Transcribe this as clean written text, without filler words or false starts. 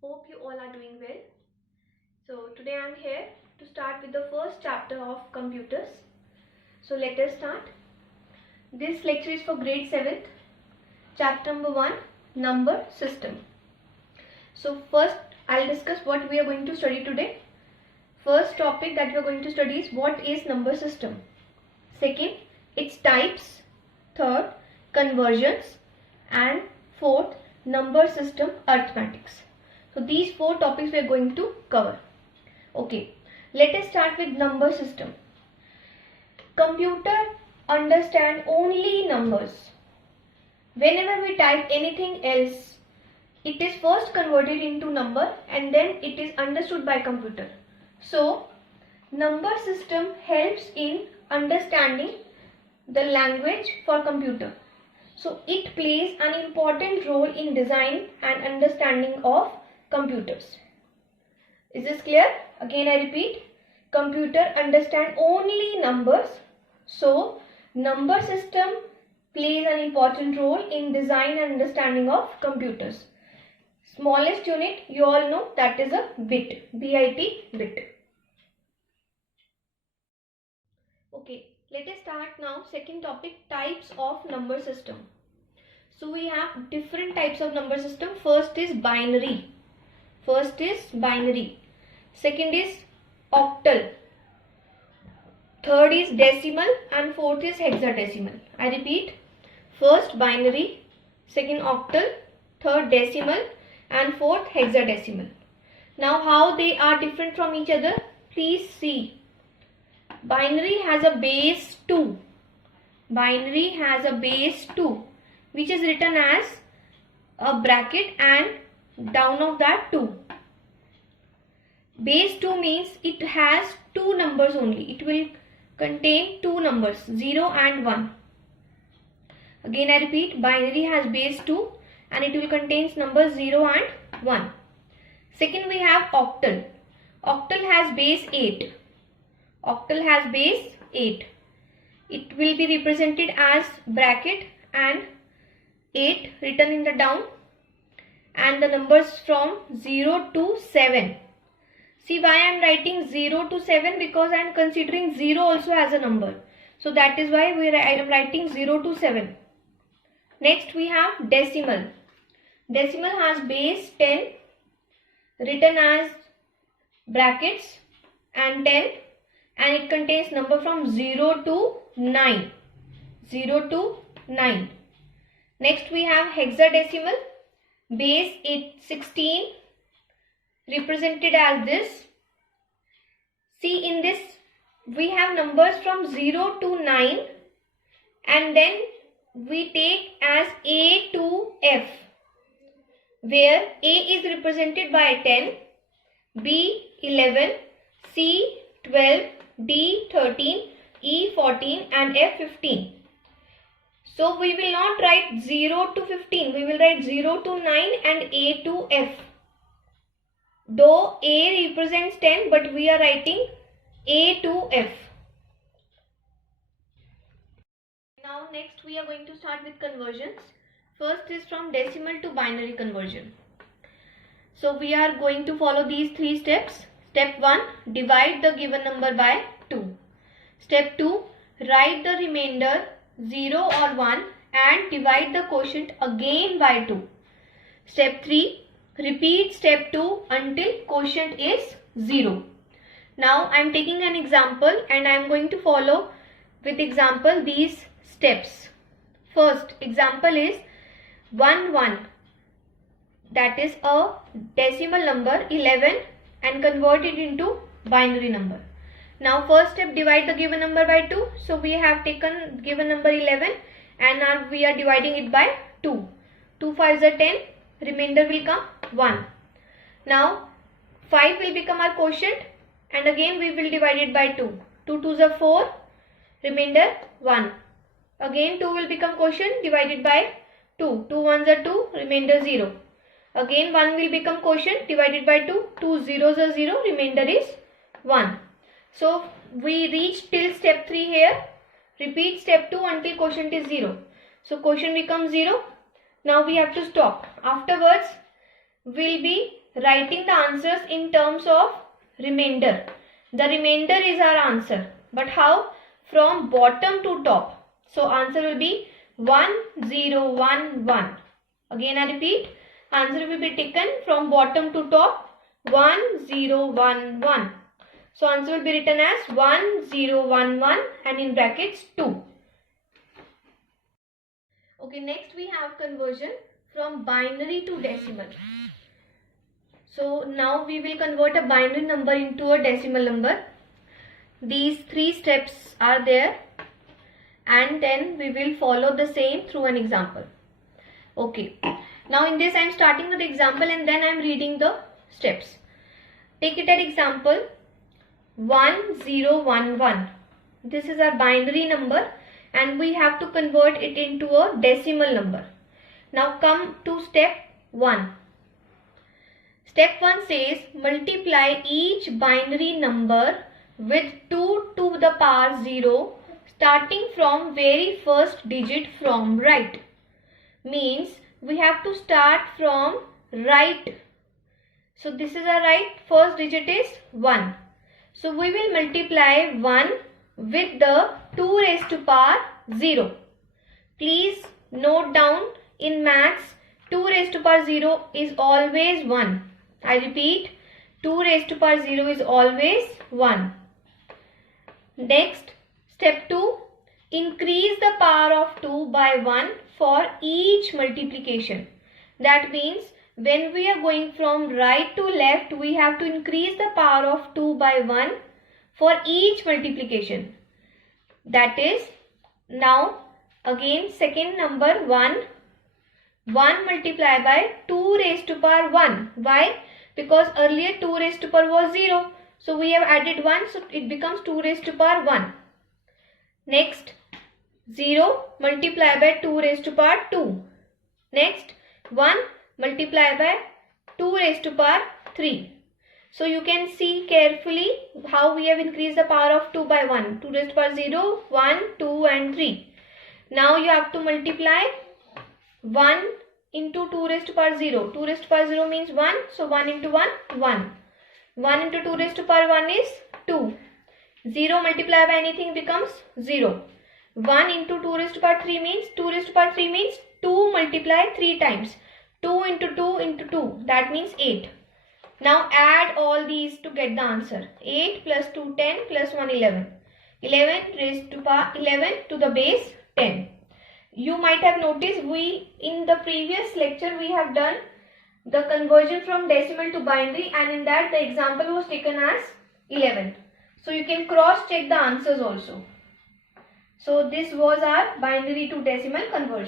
Hope you all are doing well. So today I am here to start with the first chapter of computers. So let us start. This lecture is for grade 7th, chapter number 1, number system. So first I'll discuss what we are going to study today. First topic that we are going to study is what is number system. Second, its types. Third, conversions. And fourth, number system arithmetics. So these 4 topics we are going to cover. Okay, let us start with number system. Computer understand only numbers. Whenever we type anything else, it is first converted into number and then it is understood by computer. So number system helps in understanding the language for computer. So it plays an important role in design and understanding of computers. Is this clear? Again I repeat, computer understand only numbers. So number system plays an important role in design and understanding of computers. Smallest unit you all know, that is a bit, B-I-T, bit. Okay, let us start now. Second topic, types of number system. So we have different types of number system. First is binary. Second is octal. Third is decimal and fourth is hexadecimal. I repeat, first binary, second octal, third decimal and fourth hexadecimal. Now how they are different from each other? Please see. Binary has a base 2. Binary has a base 2, which is written as a bracket and down of that 2. Base 2 means it has 2 numbers only. It will contain 2 numbers, 0 and 1. Again I repeat, binary has base 2 and it will contain numbers 0 and 1. Second we have octal. Octal has base 8. Octal has base 8. It will be represented as bracket and 8 written in the down and the numbers from 0 to 7. See why I am writing 0 to 7, because I am considering 0 also as a number. So that is why I am writing 0 to 7. Next we have decimal. Decimal has base 10 written as brackets and 10, and it contains number from 0 to 9. 0 to 9. Next we have hexadecimal. Base 16 represented as this. See, in this we have numbers from 0 to 9 and then we take as A to F, where A is represented by 10, B 11, C 12, D 13, E 14 and F 15. So we will not write 0 to 15, we will write 0 to 9 and A to F. Though A represents 10, but we are writing A to F. Now next we are going to start with conversions. First is from decimal to binary conversion. So we are going to follow these 3 steps. Step 1, divide the given number by 2. Step 2, write the remainder 0 or 1 and divide the quotient again by 2. Step 3, repeat step 2 until quotient is 0. Now I am taking an example and I am going to follow with example these steps. First example is 1 1. That is a decimal number 11 and convert it into binary number. Now first step, divide the given number by 2. So we have taken given number 11 and now we are dividing it by 2. 2 5s are 10, remainder will come 1. Now 5 will become our quotient and again we will divide it by 2. 2 2s are 4, remainder 1. Again 2 will become quotient, divided by 2. 2 1s are 2, remainder 0. Again 1 will become quotient, divided by 2. 2 zeros are 0, remainder is 1. So we reach till step 3 here. Repeat step 2 until quotient is 0. So quotient becomes 0. Now we have to stop. Afterwards we'll be writing the answers in terms of remainder. The remainder is our answer. But how? From bottom to top. So answer will be 1, 0, 1, 1. Again I repeat, answer will be taken from bottom to top, 1, 0, 1, 1. So answer will be written as 1, 0, 1, 1 and in brackets 2. Okay, next we have conversion from binary to decimal. So now we will convert a binary number into a decimal number. These 3 steps are there and then we will follow the same through an example. Okay, now in this I am starting with the example and then I am reading the steps. Take it as example 1011. This is our binary number and we have to convert it into a decimal number. Now come to step 1. Step 1 says multiply each binary number with 2 to the power 0 starting from very first digit from right. Means we have to start from right. So this is our right, first digit is 1. So we will multiply 1 with the 2 raised to power 0. Please note down, in maths 2 raised to power 0 is always 1. I repeat, 2 raised to power 0 is always 1. Next, step 2, increase the power of 2 by 1 for each multiplication. That means when we are going from right to left, we have to increase the power of 2 by 1 for each multiplication. That is, now again second number 1 multiplied by 2 raised to power 1. Why? Because earlier 2 raised to power was 0. So we have added 1, so it becomes 2 raised to power 1. Next, 0 multiplied by 2 raised to power 2. Next, 1 multiplied by 2 raised to power 3. So you can see carefully how we have increased the power of 2 by 1. 2 raised to power 0, 1, 2 and 3. Now you have to multiply 1 into 2 raised to power 0. 2 raised to power 0 means 1. So 1 into 1, 1. 1 into 2 raised to power 1 is 2. 0 multiplied by anything becomes 0. 1 into 2 raised to power 3 means 2 raised to power 3 means 2 multiplied 3 times. 2 into 2 into 2, that means 8. Now add all these to get the answer. 8 plus 2, 10 plus 1, 11. 11 raised to power 11 to the base 10. You might have noticed in the previous lecture we have done the conversion from decimal to binary, and in that the example was taken as 11. So you can cross check the answers also. So this was our binary to decimal conversion.